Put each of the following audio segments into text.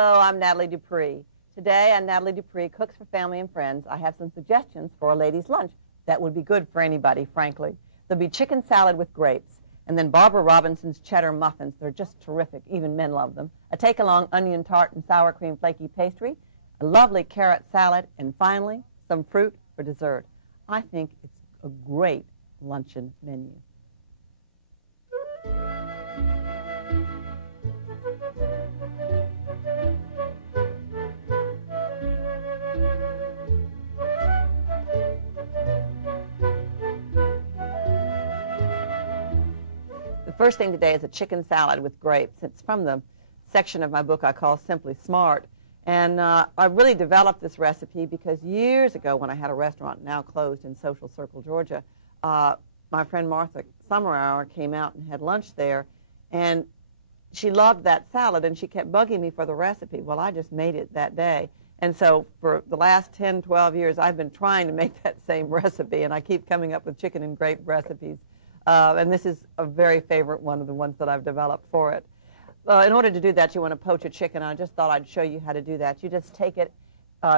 Hello, I'm Nathalie Dupree. Today on Nathalie Dupree Cooks for Family and Friends, I have some suggestions for a ladies' lunch that would be good for anybody, frankly. There'll be chicken salad with grapes, and then Barbara Robinson's cheddar muffins. They're just terrific. Even men love them. A take-along onion tart and sour cream flaky pastry, a lovely carrot salad, and finally, some fruit for dessert. I think it's a great luncheon menu. The first thing today is a chicken salad with grapes. It's from the section of my book I call Simply Smart. And I really developed this recipe because years ago when I had a restaurant, now closed, in Social Circle, Georgia, my friend Martha Summerhour came out and had lunch there. And she loved that salad, and she kept bugging me for the recipe. Well, I just made it that day. And so for the last 10, 12 years, I've been trying to make that same recipe, and I keep coming up with chicken and grape recipes. And this is a very favorite one of the ones that I've developed for it. In order to do that, you want to poach a chicken. I just thought I'd show you how to do that. You just take it,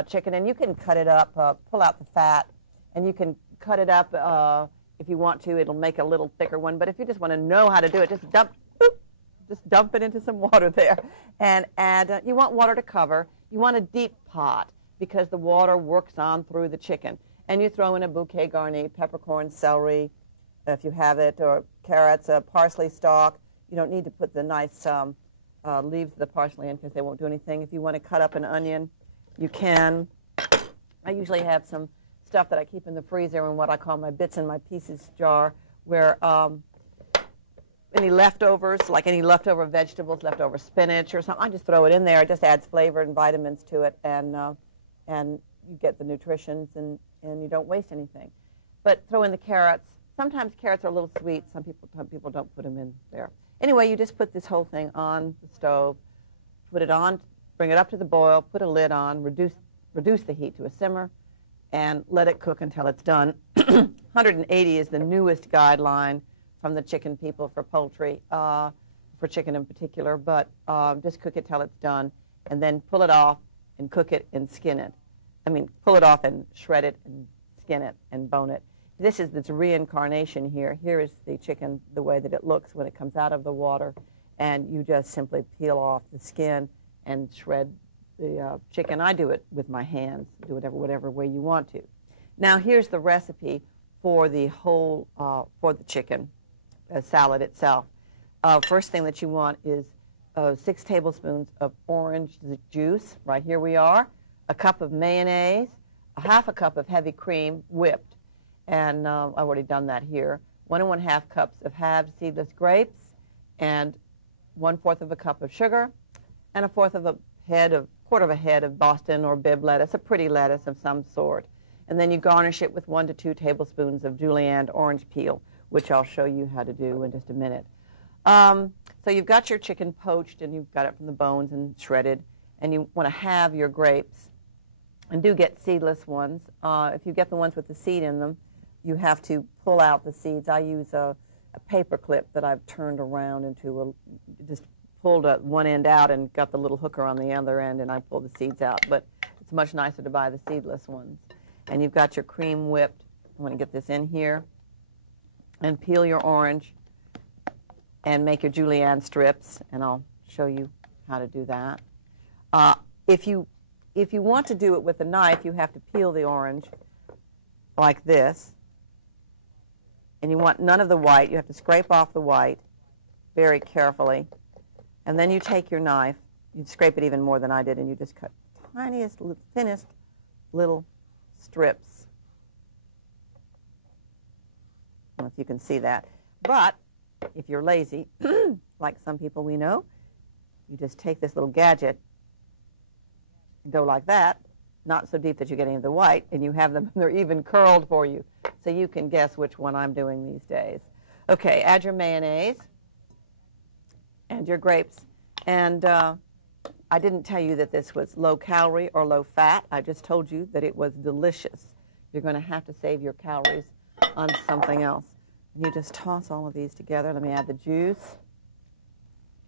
chicken, and you can cut it up, pull out the fat, and you can cut it up if you want to. It'll make a little thicker one. But if you just want to know how to do it, just dump it into some water there. And add, you want water to cover. You want a deep pot because the water works on through the chicken. And you throw in a bouquet garni, peppercorn, celery, if you have it, or carrots, parsley stalk. You don't need to put the nice leaves of the parsley in because they won't do anything. If you want to cut up an onion, you can. I usually have some stuff that I keep in the freezer in what I call my bits and my pieces jar, where any leftovers, like any leftover vegetables, leftover spinach or something, I just throw it in there. It just adds flavor and vitamins to it, and you get the nutritions, and you don't waste anything. But throw in the carrots. Sometimes carrots are a little sweet. Some people don't put them in there. Anyway, you just put this whole thing on the stove, put it on, bring it up to the boil, put a lid on, reduce the heat to a simmer, and let it cook until it's done. 180 is the newest guideline from the chicken people for poultry, for chicken in particular, but just cook it till it's done, and then pull it off and cook it and skin it. I mean, pull it off and shred it and skin it and bone it. This is its reincarnation here. Here is the chicken, the way that it looks when it comes out of the water, and you just simply peel off the skin and shred the chicken. I do it with my hands. Do it whatever way you want to. Now here's the recipe for the whole, for the chicken salad itself. First thing that you want is 6 tablespoons of orange juice. Right here we are. A cup of mayonnaise, a half a cup of heavy cream, whipped. And I've already done that here. 1 1/2 cups of halved seedless grapes, and 1/4 of a cup of sugar, and 1/4 of a quarter of a head of Boston or Bibb lettuce, a pretty lettuce of some sort. And then you garnish it with 1 to 2 tablespoons of julienne orange peel, which I'll show you how to do in just a minute. So you've got your chicken poached, and you've got it from the bones and shredded, and you want to have your grapes. And do get seedless ones. If you get the ones with the seed in them, you have to pull out the seeds. I use a paper clip that I've turned around into just pulled one end out and got the little hooker on the other end, and I pull the seeds out. But it's much nicer to buy the seedless ones. And you've got your cream whipped. I'm going to get this in here. And peel your orange and make your julienne strips, and I'll show you how to do that. If you want to do it with a knife, you have to peel the orange like this. And you want none of the white. You have to scrape off the white very carefully. And then you take your knife. You scrape it even more than I did, and you just cut tiniest, thinnest little strips. I don't know if you can see that. But if you're lazy, like some people we know, you just take this little gadget and go like that, not so deep that you get any of the white, and you have them, they're even curled for you. So you can guess which one I'm doing these days. Okay, add your mayonnaise and your grapes. And I didn't tell you that this was low calorie or low fat. I just told you that it was delicious. You're going to have to save your calories on something else. And you just toss all of these together. Let me add the juice.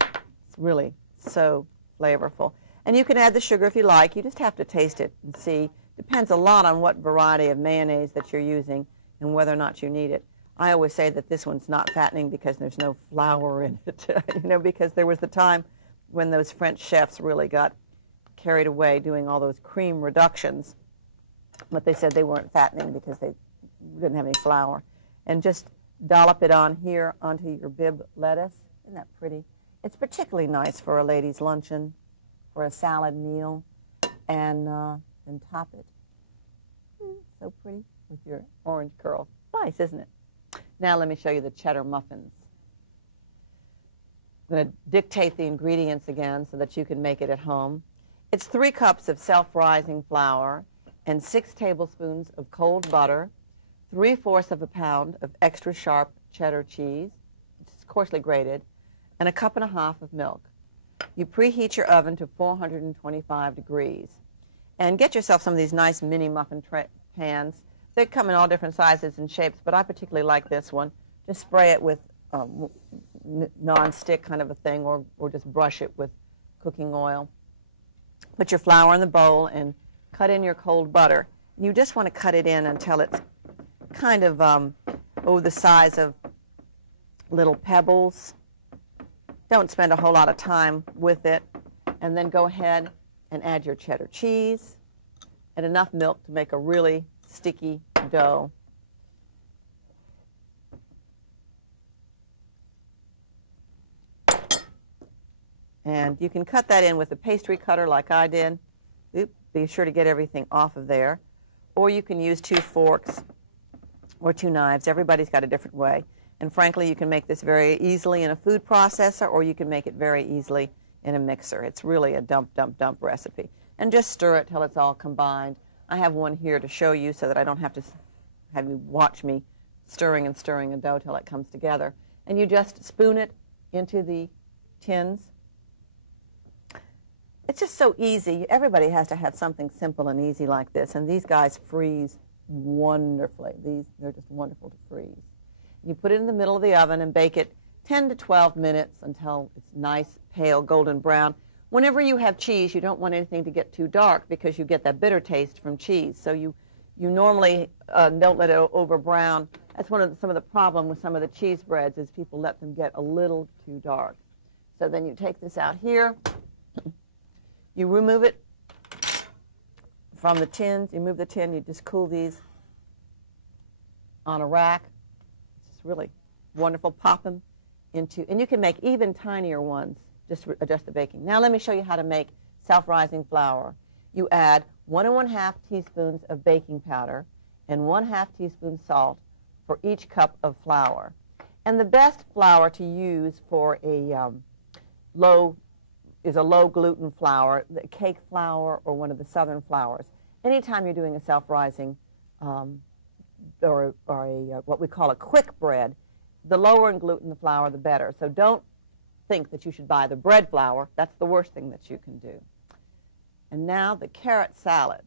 It's really so flavorful. And you can add the sugar if you like. You just have to taste it and see. Depends a lot on what variety of mayonnaise that you're using and whether or not you need it. I always say that this one's not fattening because there's no flour in it, because there was the time when those French chefs really got carried away doing all those cream reductions, but they said they weren't fattening because they didn't have any flour. And just dollop it on here onto your bib lettuce. Isn't that pretty? It's particularly nice for a lady's luncheon, for a salad meal, and then top it. So pretty with your orange curls. Nice, isn't it? Now let me show you the cheddar muffins. I'm going to dictate the ingredients again so that you can make it at home. It's 3 cups of self-rising flour and 6 tablespoons of cold butter, 3/4 of a pound of extra sharp cheddar cheese, it's coarsely grated, and 1.5 cups of milk. You preheat your oven to 425 degrees. And get yourself some of these nice mini muffin pans. They come in all different sizes and shapes, but I particularly like this one. Just spray it with non-stick kind of a thing, or just brush it with cooking oil. Put your flour in the bowl and cut in your cold butter. You just want to cut it in until it's kind of the size of little pebbles. Don't spend a whole lot of time with it. And then go ahead and add your cheddar cheese and enough milk to make a really sticky dough. And you can cut that in with a pastry cutter like I did. Be sure to get everything off of there. Or you can use 2 forks or 2 knives. Everybody's got a different way. And frankly, you can make this very easily in a food processor, or you can make it very easily in a mixer. It's really a dump, dump, dump recipe. And just stir it till it's all combined. I have one here to show you so that I don't have to have you watch me stirring and stirring a dough till it comes together. And you just spoon it into the tins. It's just so easy. Everybody has to have something simple and easy like this. And these guys freeze wonderfully. They're just wonderful to freeze. You put it in the middle of the oven and bake it 10 to 12 minutes until it's nice, pale, golden brown. Whenever you have cheese, you don't want anything to get too dark because you get that bitter taste from cheese. So you normally don't let it over brown. That's some of the problem with some of the cheese breads is people let them get a little too dark. So then you take this out here. You remove it from the tins. You move the tin. You just cool these on a rack. It's really wonderful. Pop them into, and you can make even tinier ones. Just adjust the baking. Now let me show you how to make self-rising flour. You add 1 1/2 teaspoons of baking powder and 1/2 teaspoon salt for each cup of flour. And the best flour to use for a low gluten flour, the cake flour or one of the southern flours. Anytime you're doing a self-rising or what we call a quick bread, the lower in gluten the flour, the better. So don't think that you should buy the bread flour. That's the worst thing that you can do. And now the carrot salad.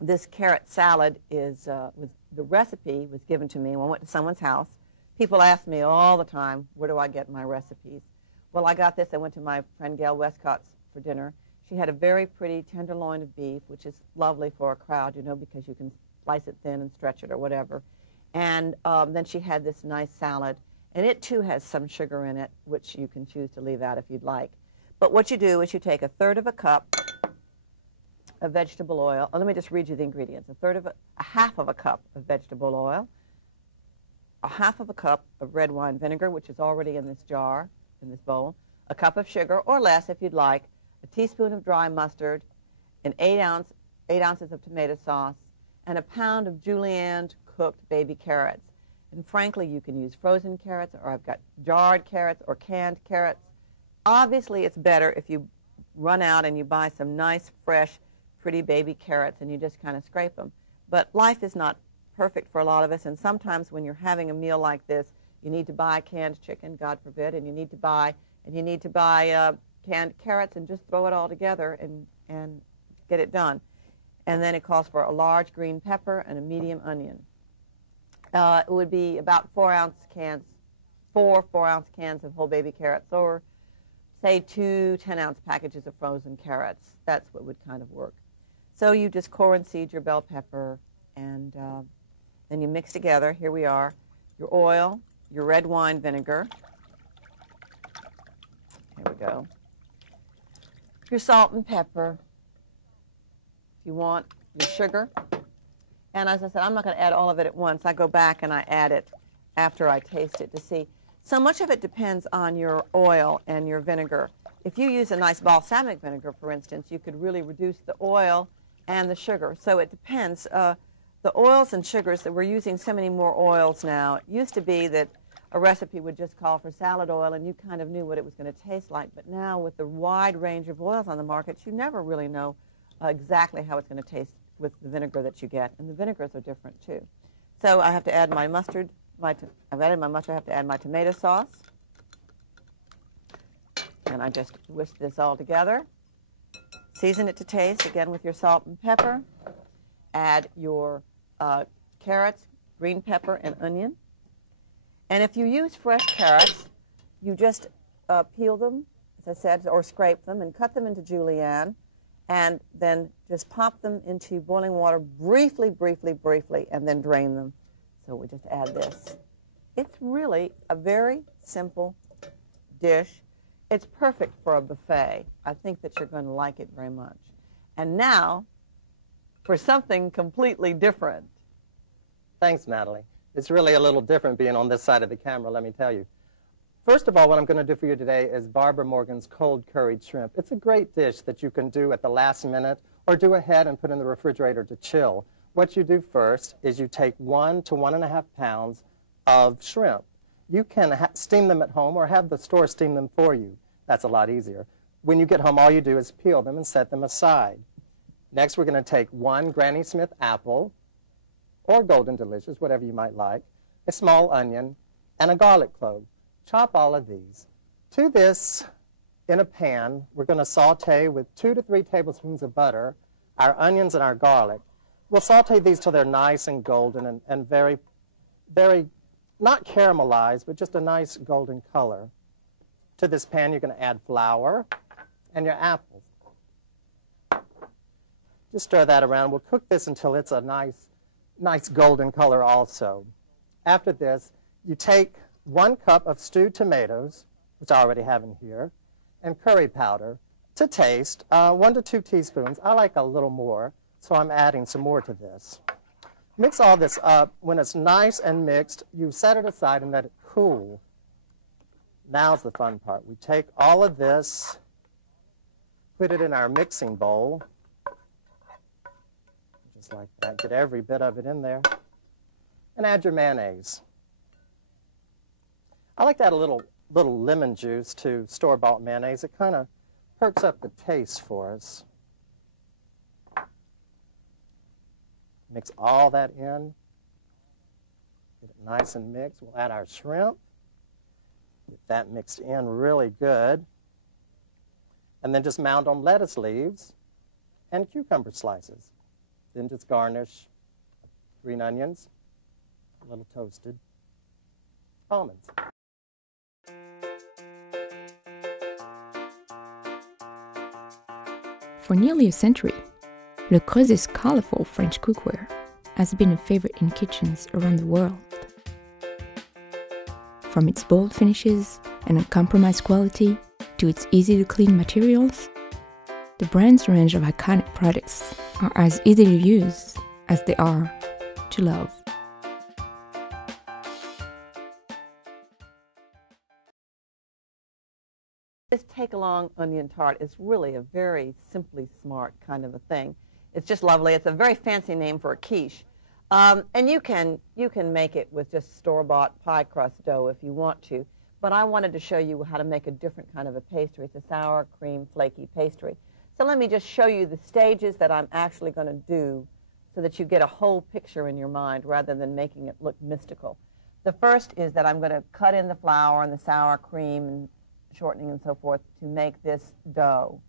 This carrot salad is, the recipe was given to me when I went to someone's house. People ask me all the time, where do I get my recipes? Well, I got this. I went to my friend Gail Westcott's for dinner. She had a very pretty tenderloin of beef, which is lovely for a crowd, because you can slice it thin and stretch it or whatever. And then she had this nice salad. And it, too, has some sugar in it, which you can choose to leave out if you'd like. But what you do is you take 1/3 cup of vegetable oil. Oh, let me just read you the ingredients. 1/2 cup of vegetable oil, 1/2 cup of red wine vinegar, which is already in this jar, in this bowl, a cup of sugar, or less if you'd like, a teaspoon of dry mustard, and 8 ounces of tomato sauce, and a pound of julienne cooked baby carrots. And frankly, you can use frozen carrots, or I've got jarred carrots or canned carrots. Obviously, it's better if you run out and you buy some nice, fresh, pretty baby carrots and you just kind of scrape them. But life is not perfect for a lot of us, and sometimes when you're having a meal like this, you need to buy canned chicken, God forbid, and you need to buy canned carrots and just throw it all together and get it done. And then it calls for a large green pepper and a medium onion. It would be about 4 4-ounce cans of whole baby carrots, or say 2 10-ounce packages of frozen carrots. That's what would kind of work. So you just core and seed your bell pepper, and then you mix together, here we are, your oil, your red wine vinegar. Here we go. Your salt and pepper. If you want your sugar. And as I said, I'm not going to add all of it at once. I go back and I add it after I taste it to see. So much of it depends on your oil and your vinegar. If you use a nice balsamic vinegar, for instance, you could really reduce the oil and the sugar. So it depends. The oils and sugars that we're using so many more oils now. It used to be that a recipe would just call for salad oil and you kind of knew what it was going to taste like. But now with the wide range of oils on the market, you never really know exactly how it's going to taste with the vinegar that you get. And the vinegars are different too. So I have to add my mustard. I've added my mustard. I have to add my tomato sauce. And I just whisk this all together. Season it to taste, again with your salt and pepper. Add your carrots, green pepper, and onion. And if you use fresh carrots, you just peel them, as I said, or scrape them and cut them into julienne, and then just pop them into boiling water briefly, and then drain them. So we just add this. It's really a very simple dish. It's perfect for a buffet. I think that you're going to like it very much. And now, for something completely different. Thanks, Natalie. It's really a little different being on this side of the camera, let me tell you. First of all, what I'm going to do for you today is Barbara Morgan's cold curried shrimp. It's a great dish that you can do at the last minute or do ahead and put in the refrigerator to chill. What you do first is you take 1 to 1.5 pounds of shrimp. You can steam them at home or have the store steam them for you. That's a lot easier. When you get home, all you do is peel them and set them aside. Next, we're going to take 1 Granny Smith apple, or Golden Delicious, whatever you might like, a small onion, and a garlic clove. Chop all of these. To this, in a pan, we're going to saute with 2 to 3 tablespoons of butter our onions and our garlic. We'll saute these till they're nice and golden and very, very, not caramelized, but just a nice golden color. To this pan, you're going to add flour and your apples. Just stir that around. We'll cook this until it's a nice golden color also. After this, you take 1 cup of stewed tomatoes, which I already have in here, and curry powder to taste, 1 to 2 teaspoons. I like a little more, so I'm adding some more to this. Mix all this up. When it's nice and mixed, you set it aside and let it cool. Now's the fun part. We take all of this, put it in our mixing bowl, just like that. Get every bit of it in there. And add your mayonnaise. I like to add a little lemon juice to store-bought mayonnaise. It kind of perks up the taste for us. Mix all that in. Get it nice and mixed. We'll add our shrimp. Get that mixed in really good. And then just mound on lettuce leaves and cucumber slices. Then just garnish green onions, a little toasted almonds. For nearly a century, LeCreuset's colorful French cookware has been a favorite in kitchens around the world. From its bold finishes and uncompromised quality to its easy-to-clean materials, the brand's range of iconic products are as easy to use as they are to love. This take-along onion tart is really a very simply smart kind of a thing. It's just lovely. It's a very fancy name for a quiche. And you can make it with just store-bought pie crust dough if you want to. But I wanted to show you how to make a different kind of a pastry. It's a sour cream flaky pastry. So let me just show you the stages that I'm actually going to do so that you get a whole picture in your mind rather than making it look mystical. The first is that I'm going to cut in the flour and the sour cream and shortening and so forth to make this dough.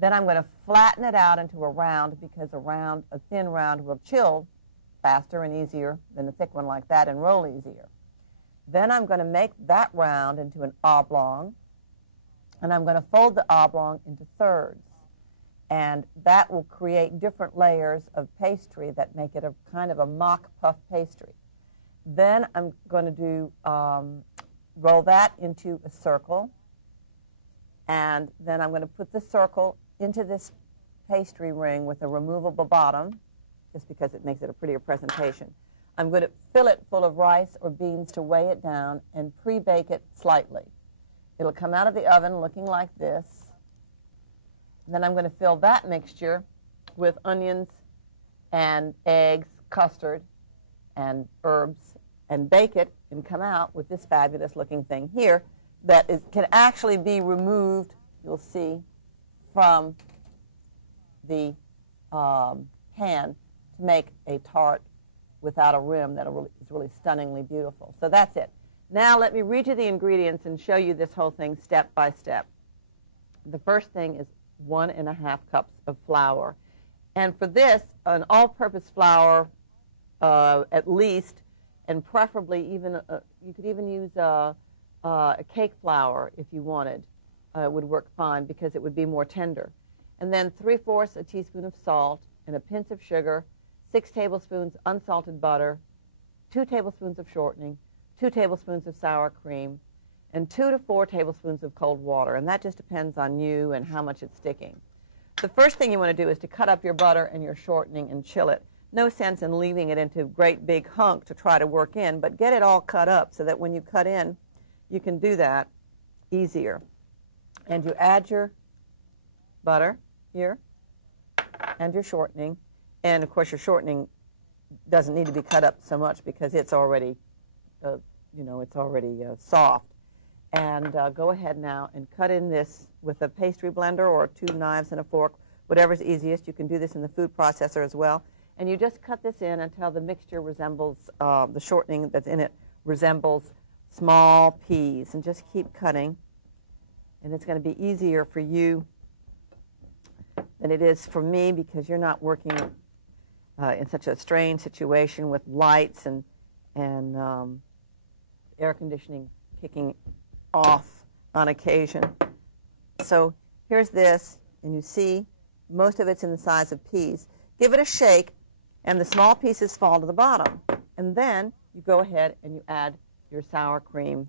Then I'm going to flatten it out into a round because a thin round will chill faster and easier than a thick one like that and roll easier. Then I'm going to make that round into an oblong, And I'm going to fold the oblong into thirds. And that will create different layers of pastry that make it a kind of a mock puff pastry. Then I'm going to do roll that into a circle. And then I'm going to put the circle into this pastry ring with a removable bottom, just because it makes it a prettier presentation. I'm going to fill it full of rice or beans to weigh it down and pre-bake it slightly. It'll come out of the oven looking like this. And then I'm going to fill that mixture with onions and eggs, custard, and herbs, and bake it and come out with this fabulous looking thing here that can actually be removed, you'll see, from the pan to make a tart without a rim that is really stunningly beautiful. So that's it. Now let me read you the ingredients and show you this whole thing step by step. The first thing is 1½ cups of flour. And for this, an all-purpose flour at least, and preferably even, you could even use a cake flour if you wanted. It would work fine because it would be more tender. And then 3/4 a teaspoon of salt and a pinch of sugar, 6 tablespoons unsalted butter, 2 tablespoons of shortening, 2 tablespoons of sour cream, and 2 to 4 tablespoons of cold water. And that just depends on you and how much it's sticking. The first thing you want to do is to cut up your butter and your shortening and chill it. No sense in leaving it into a great big hunk to try to work in, but get it all cut up so that when you cut in, you can do that easier. And you add your butter here and your shortening. And of course, your shortening doesn't need to be cut up so much because it's already, soft. And go ahead now and cut in this with a pastry blender or 2 knives and a fork, whatever's easiest. You can do this in the food processor as well. And you just cut this in until the mixture resembles, the shortening that's in it resembles small peas. And just keep cutting. And it's going to be easier for you than it is for me because you're not working in such a strange situation with lights and air conditioning kicking off on occasion. So here's this, and you see most of it's in the size of peas. Give it a shake, and the small pieces fall to the bottom. And then you go ahead and you add your sour cream.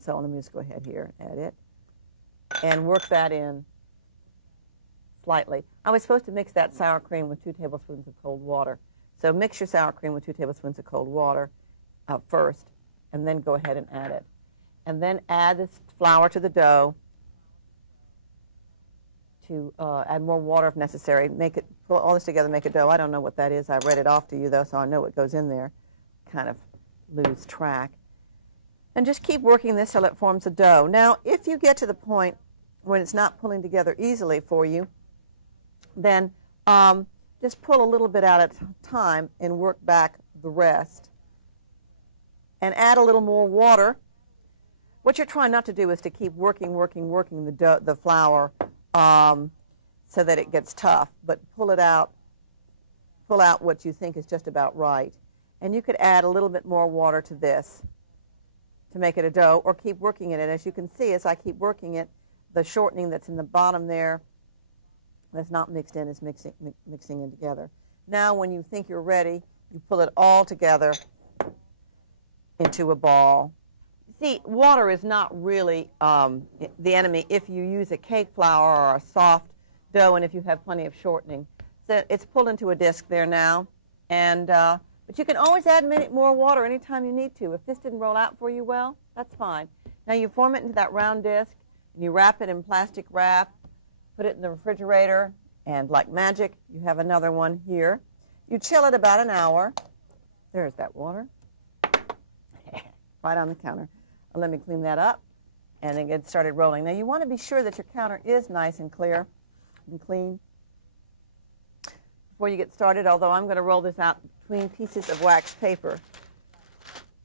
So let me just go ahead here and add it. And work that in slightly. I was supposed to mix that sour cream with 2 tablespoons of cold water. So mix your sour cream with 2 tablespoons of cold water first, and then go ahead and add it. And then add this flour to the dough. To add more water if necessary. Pull all this together, make a dough. I don't know what that is. I read it off to you, though, so I know what goes in there. Kind of lose track. And just keep working this till it forms a dough. Now, if you get to the point when it's not pulling together easily for you, then just pull a little bit out at a time and work back the rest. And add a little more water. What you're trying not to do is to keep working the flour so that it gets tough, but pull out what you think is just about right. And you could add a little bit more water to this to make it a dough, or keep working it. And as you can see, as I keep working it, the shortening that's in the bottom there that's not mixed in is mixing in together. Now when you think you're ready, you pull it all together into a ball. See, water is not really the enemy if you use a cake flour or a soft dough and if you have plenty of shortening. So it's pulled into a disc there now. And, but you can always add more water anytime you need to. If this didn't roll out for you well, that's fine. Now you form it into that round disc, and you wrap it in plastic wrap, put it in the refrigerator, and like magic, you have another one here. You chill it about an hour. There's that water. Right on the counter. Let me clean that up and then get started rolling. Now you want to be sure that your counter is nice and clear and clean before you get started, although I'm going to roll this out between pieces of wax paper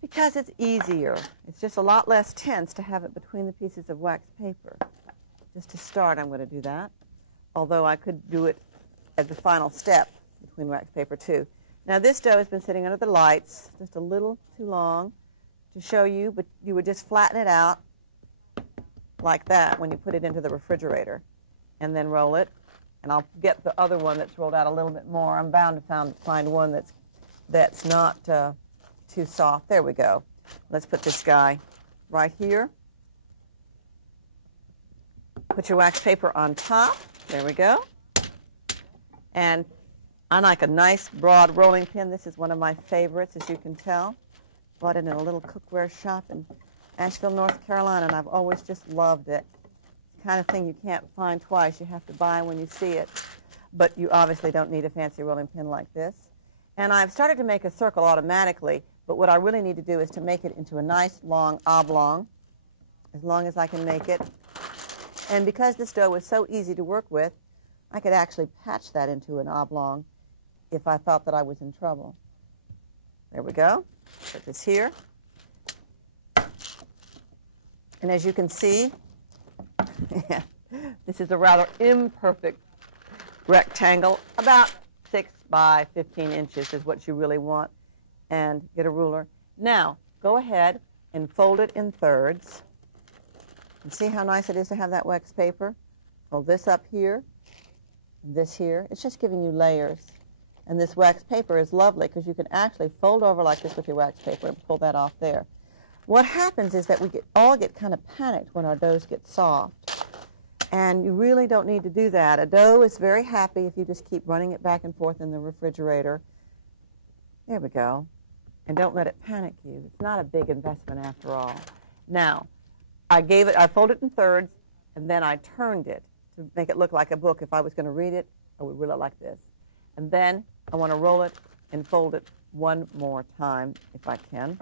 because it's easier. It's just a lot less tense to have it between the pieces of wax paper. Just to start, I'm going to do that, although I could do it at the final step between wax paper too. Now this dough has been sitting under the lights just a little too long to show you, but you would just flatten it out like that when you put it into the refrigerator, and then roll it. And I'll get the other one that's rolled out a little bit more. I'm bound to find one that's not too soft. There we go. Let's put this guy right here. Put your wax paper on top. There we go. And I like a nice broad rolling pin. This is one of my favorites, as you can tell. Bought it in a little cookware shop in Asheville, North Carolina, and I've always just loved it. It's the kind of thing you can't find twice. You have to buy when you see it. But you obviously don't need a fancy rolling pin like this. And I've started to make a circle automatically, but what I really need to do is to make it into a nice long oblong, as long as I can make it. And because this dough is so easy to work with, I could actually patch that into an oblong if I thought that I was in trouble. There we go. Put this here. And as you can see, this is a rather imperfect rectangle. About 6 by 15 inches is what you really want. And get a ruler. Now, go ahead and fold it in thirds. And see how nice it is to have that wax paper? Fold this up here, this here. It's just giving you layers. And this wax paper is lovely because you can actually fold over like this with your wax paper and pull that off there. What happens is that we all get kind of panicked when our doughs get soft. And you really don't need to do that. A dough is very happy if you just keep running it back and forth in the refrigerator. There we go. And don't let it panic you. It's not a big investment after all. Now, I folded it in thirds, and then I turned it to make it look like a book. If I was going to read it, I would read it like this. And then I want to roll it and fold it one more time, if I can.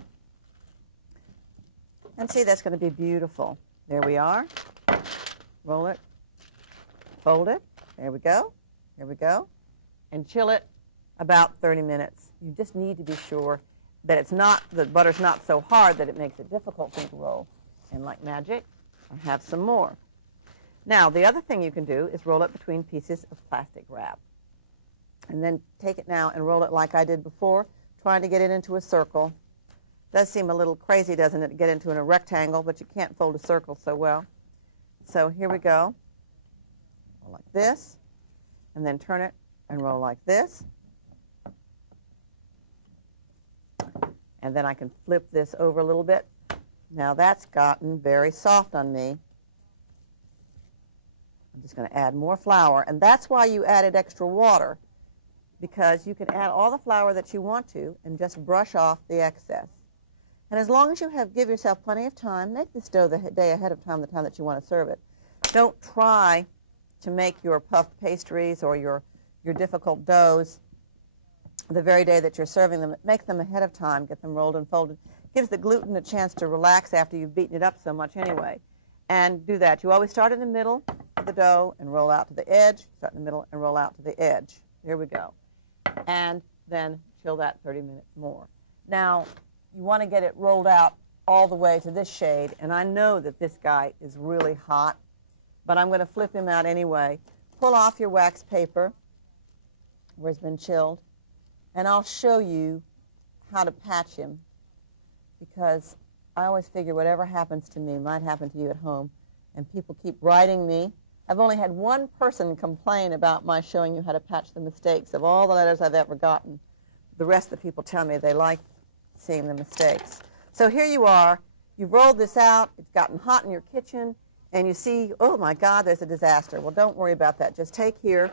And see, that's going to be beautiful. There we are. Roll it, fold it. There we go. There we go. And chill it about 30 minutes. You just need to be sure that the butter's not so hard that it makes it difficult for you to roll. And like magic, I have some more. Now, the other thing you can do is roll it between pieces of plastic wrap. And then take it now and roll it like I did before, trying to get it into a circle. Does seem a little crazy, doesn't it, to get into a rectangle, but you can't fold a circle so well. So here we go. Roll like this, and then turn it and roll like this. And then I can flip this over a little bit. Now that's gotten very soft on me. I'm just going to add more flour, and that's why you added extra water, because you can add all the flour that you want to and just brush off the excess. And as long as you give yourself plenty of time, make this dough the day ahead of time, the time that you want to serve it. Don't try to make your puffed pastries or your difficult doughs the very day that you're serving them. Make them ahead of time. Get them rolled and folded. Gives the gluten a chance to relax after you've beaten it up so much anyway. And do that. You always start in the middle of the dough and roll out to the edge. Start in the middle and roll out to the edge. Here we go. And then chill that 30 minutes more. Now, you want to get it rolled out all the way to this shade. And I know that this guy is really hot, but I'm going to flip him out anyway. Pull off your wax paper where it's been chilled, and I'll show you how to patch him, because I always figure whatever happens to me might happen to you at home, and people keep writing me. I've only had one person complain about my showing you how to patch the mistakes. Of all the letters I've ever gotten, the rest of the people tell me they like seeing the mistakes. So here you are. You've rolled this out. It's gotten hot in your kitchen, and you see, oh, my God, there's a disaster. Well, don't worry about that. Just take here,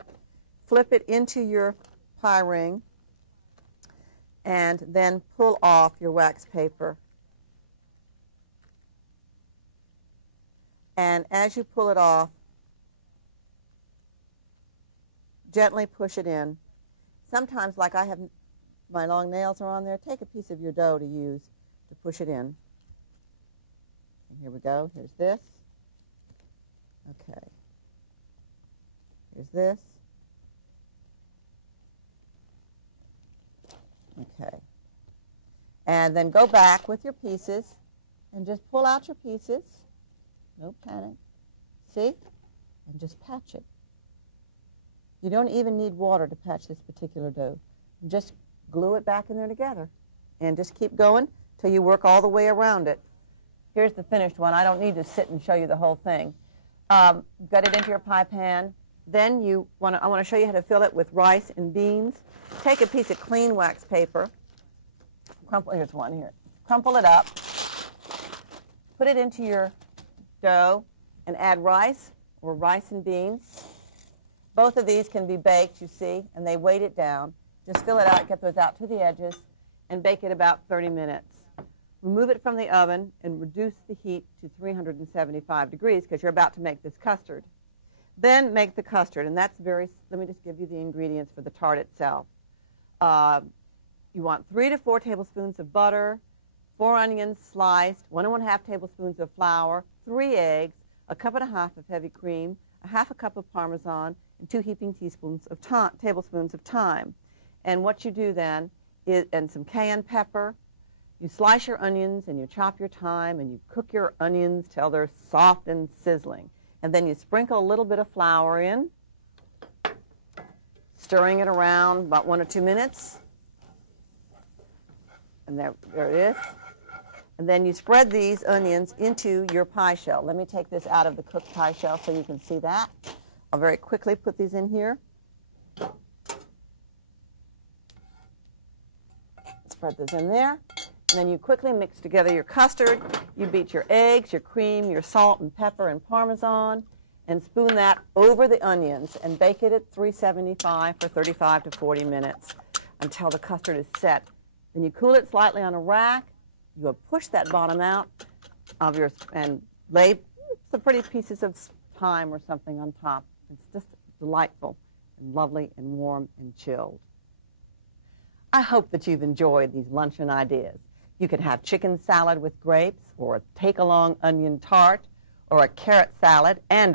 flip it into your pie ring, and then pull off your wax paper. And as you pull it off, gently push it in. Sometimes, like I have, my long nails are on there, take a piece of your dough to use to push it in. And here we go. Here's this. Okay. Here's this. Okay. And then go back with your pieces and just pull out your pieces. No panic. See? And just patch it. You don't even need water to patch this particular dough. Just glue it back in there together. And just keep going till you work all the way around it. Here's the finished one. I don't need to sit and show you the whole thing. Gut it into your pie pan. Then I want to show you how to fill it with rice and beans. Take a piece of clean wax paper. Here's one here. Crumple it up. Put it into your dough and add rice or rice and beans. Both of these can be baked, you see, and they weight it down. Just fill it out, get those out to the edges, and bake it about 30 minutes. Remove it from the oven and reduce the heat to 375 degrees because you're about to make this custard. Then make the custard, and that's let me just give you the ingredients for the tart itself. You want 3 to 4 tablespoons of butter, 4 onions sliced, 1 1/2 tablespoons of flour, 3 eggs, 1.5 cups of heavy cream, 1/2 cup of Parmesan, and 2 heaping tablespoons of thyme. And what you do then is, and some cayenne pepper, you slice your onions and you chop your thyme and you cook your onions till they're soft and sizzling. And then you sprinkle a little bit of flour in, stirring it around about 1 or 2 minutes. And there it is. And then you spread these onions into your pie shell. Let me take this out of the cooked pie shell so you can see that. I'll very quickly put these in here. Spread this in there. And then you quickly mix together your custard. You beat your eggs, your cream, your salt and pepper and Parmesan, and spoon that over the onions and bake it at 375 for 35 to 40 minutes until the custard is set. Then you cool it slightly on a rack. You will push that bottom out of and lay some pretty pieces of thyme or something on top. It's just delightful and lovely and warm and chilled. I hope that you've enjoyed these luncheon ideas. You can have chicken salad with grapes, or a take-along onion tart, or a carrot salad, and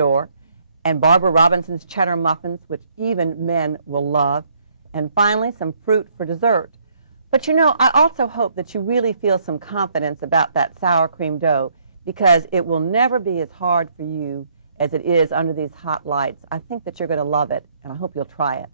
Barbara Robinson's cheddar muffins, which even men will love, and finally some fruit for dessert. But you know, I also hope that you really feel some confidence about that sour cream dough, because it will never be as hard for you as it is under these hot lights. I think that you're going to love it, and I hope you'll try it.